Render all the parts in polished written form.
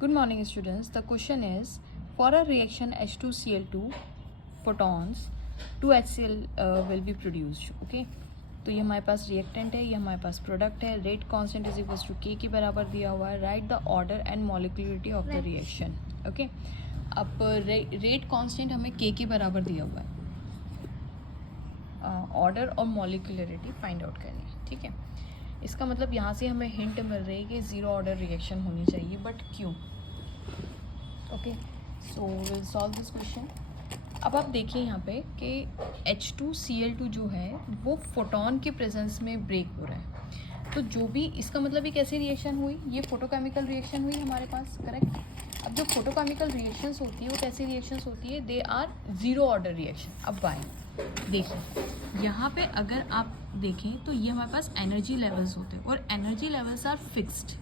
Good morning, students. The question is, for a reaction H2Cl2 photons, 2 HCl will be produced. Okay, तो ये हमारे पास reactant है, ये हमारे पास प्रोडक्ट है. Rate constant is equal to के बराबर दिया हुआ है. Right the order and molecularity of the reaction. Okay, अब रेट कांस्टेंट हमें के बराबर दिया हुआ है. ऑर्डर और मॉलिक्यूलरिटी फाइंड आउट करनी है. ठीक है, इसका मतलब यहाँ से हमें हिंट मिल रही है कि ज़ीरो ऑर्डर रिएक्शन होनी चाहिए, बट क्यों? Okay, so will solve this question. अब आप देखिए यहाँ पे कि H2Cl2 जो है वो फोटोन के प्रेजेंस में ब्रेक हो रहा है. तो जो भी इसका मतलब एक ऐसी रिएक्शन हुई, ये फोटोकेमिकल रिएक्शन हुई हमारे पास, करेक्ट. अब जो फोटोकेमिकल रिएक्शंस होती है वो कैसी रिएक्शंस होती है? They are zero order reaction. अब बाय देखिए यहाँ पे अगर आप देखें तो ये हमारे पास एनर्जी लेवल्स होते हैं और एनर्जी लेवल्स आर फिक्स्ड,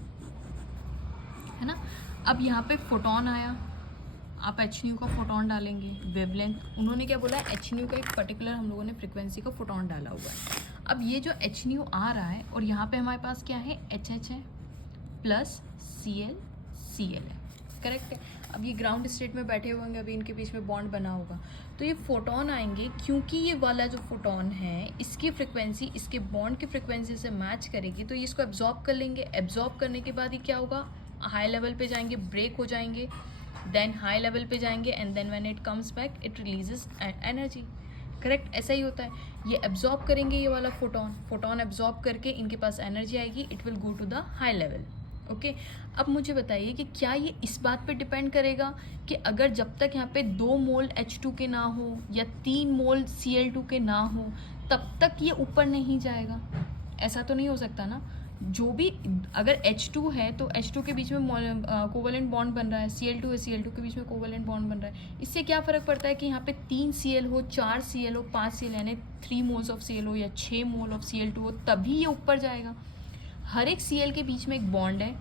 है ना. अब यहाँ पे फोटोन आया, आप HNu का फोटोन डालेंगे. वेवलेंथ उन्होंने क्या बोला है? HNu का एक पर्टिकुलर हम लोगों ने फ्रिक्वेंसी का फोटोन डाला हुआ है. अब ये जो HNu आ रहा है और यहाँ पे हमारे पास क्या है? HH है प्लस Cl है, करेक्ट है. अब ये ग्राउंड स्टेट में बैठे हुए होंगे, अभी इनके बीच में बॉन्ड बना होगा, तो ये फोटोन आएंगे. क्योंकि ये वाला जो फोटोन है इसकी फ्रिक्वेंसी इसके बॉन्ड की फ्रिक्वेंसी से मैच करेगी, तो ये इसको एब्जॉर्ब कर लेंगे. एब्जॉर्ब करने के बाद ही क्या होगा? हाई लेवल पे जाएंगे, ब्रेक हो जाएंगे, देन हाई लेवल पे जाएंगे, and then when it comes back it releases energy. Correct, ऐसा ही होता है. ये एब्जॉर्ब करेंगे, ये वाला फोटोन एब्जॉर्ब करके इनके पास एनर्जी आएगी, it will go to the high level. Okay, अब मुझे बताइए कि क्या ये इस बात पे डिपेंड करेगा कि अगर जब तक यहाँ पे 2 मोल H2 के ना हो या 3 मोल Cl2 के ना हो तब तक ये ऊपर नहीं जाएगा? ऐसा तो नहीं हो सकता ना. जो भी अगर H2 है तो H2 के बीच में कोवेलेंट बॉन्ड बन रहा है, Cl2 है, Cl2 के बीच में कोवेलेंट बॉन्ड बन रहा है. इससे क्या फ़र्क पड़ता है कि यहाँ पे 3 Cl हो, 4 Cl हो, 5 Cl, यानी 3 मोल्स ऑफ Cl हो या 6 मोल ऑफ Cl2 हो, तभी ये ऊपर जाएगा. हर एक Cl के बीच में एक बॉन्ड है.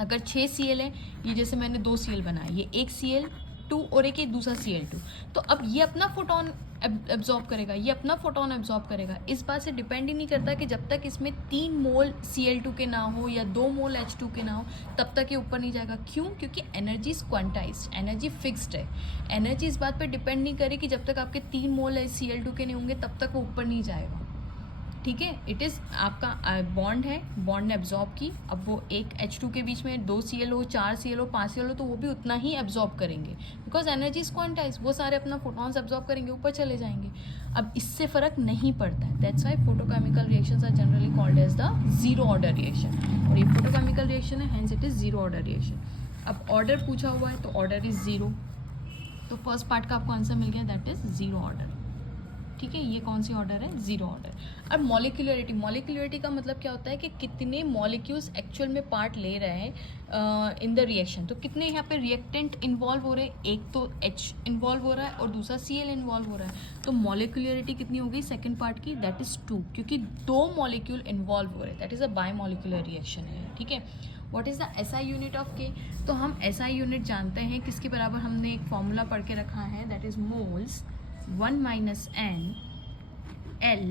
अगर 6 Cl है, ये जैसे मैंने 2 Cl बनाया, ये एक Cl2 और एक दूसरा Cl2, तो अब ये अपना फोटोन एब्जॉर्ब करेगा, ये अपना फोटोन एब्जॉर्ब करेगा. इस बात से डिपेंड ही नहीं करता कि जब तक इसमें 3 मोल Cl2 के ना हो या 2 मोल H2 के ना हो तब तक ये ऊपर नहीं जाएगा. क्यों? क्योंकि energy is quantized, energy fixed है. एनर्जी इस बात पर डिपेंड नहीं करे कि जब तक आपके 3 मोल Cl2 के नहीं होंगे तब तक वो ऊपर नहीं जाएगा. ठीक है, इट इज़ आपका बॉन्ड है, बॉन्ड ने एब्जॉर्ब की. अब वो एक H2 के बीच में 2 Cl हो, 4 Cl हो, 5 Cl हो, तो वो भी उतना ही एब्जॉर्ब करेंगे बिकॉज एनर्जी इज क्वांटाइज. वो सारे अपना फोटॉन्स एब्जॉर्ब करेंगे, ऊपर चले जाएंगे. अब इससे फ़र्क नहीं पड़ता है. That's why photochemical reactions are generally called as the zero order reaction. और ये फोटोकेमिकल रिएक्शन है, hence it is zero order reaction. अब ऑर्डर पूछा हुआ है तो ऑर्डर इज़ ज़ीरो, तो फर्स्ट पार्ट का आपको आंसर मिल गया, दैट इज़ ज़ीरो ऑर्डर. ठीक है, ये कौन सी ऑर्डर है? Zero order. अब मॉलिक्यूलरिटी का मतलब क्या होता है कि कितने मॉलिक्यूल्स एक्चुअल में पार्ट ले रहे हैं इन द रिएक्शन. तो कितने यहाँ पे रिएक्टेंट इन्वॉल्व हो रहे हैं? एक तो H इन्वॉल्व हो रहा है और दूसरा Cl इन्वॉल्व हो रहा है. तो मॉलिक्यूलरिटी कितनी हो गई सेकेंड पार्ट की? दैट इज़ 2, क्योंकि 2 मॉलिक्यूल इन्वॉल्व हो रहे हैं. That is a bye molecular reaction है. ठीक है, what is the SI unit of K? तो हम SI यूनिट जानते हैं किसके बराबर? हमने एक फॉर्मूला पढ़ के रखा है, that is moles 1 minus n L.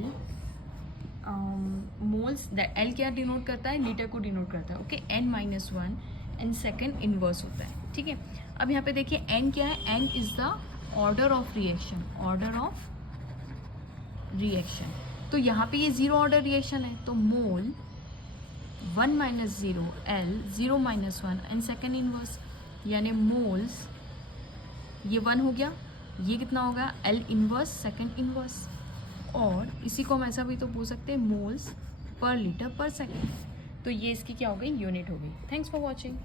Moles, that L क्या डिनोट करता है? लीटर को डिनोट करता है. Okay, n minus 1 and second inverse होता है. ठीक है, अब यहाँ पे देखिए n क्या है? n is the order of reaction, order of reaction. तो यहाँ पे ये जीरो ऑर्डर रिएक्शन है, तो मोल 1 minus 0 L 0 minus 1 and second inverse, यानी मोल्स ये 1 हो गया, ये कितना होगा? L inverse second inverse. और इसी को हम ऐसा भी तो बोल सकते हैं, मोल्स पर लीटर पर सेकेंड. तो ये इसकी क्या हो गई? यूनिट हो गई. Thanks for watching.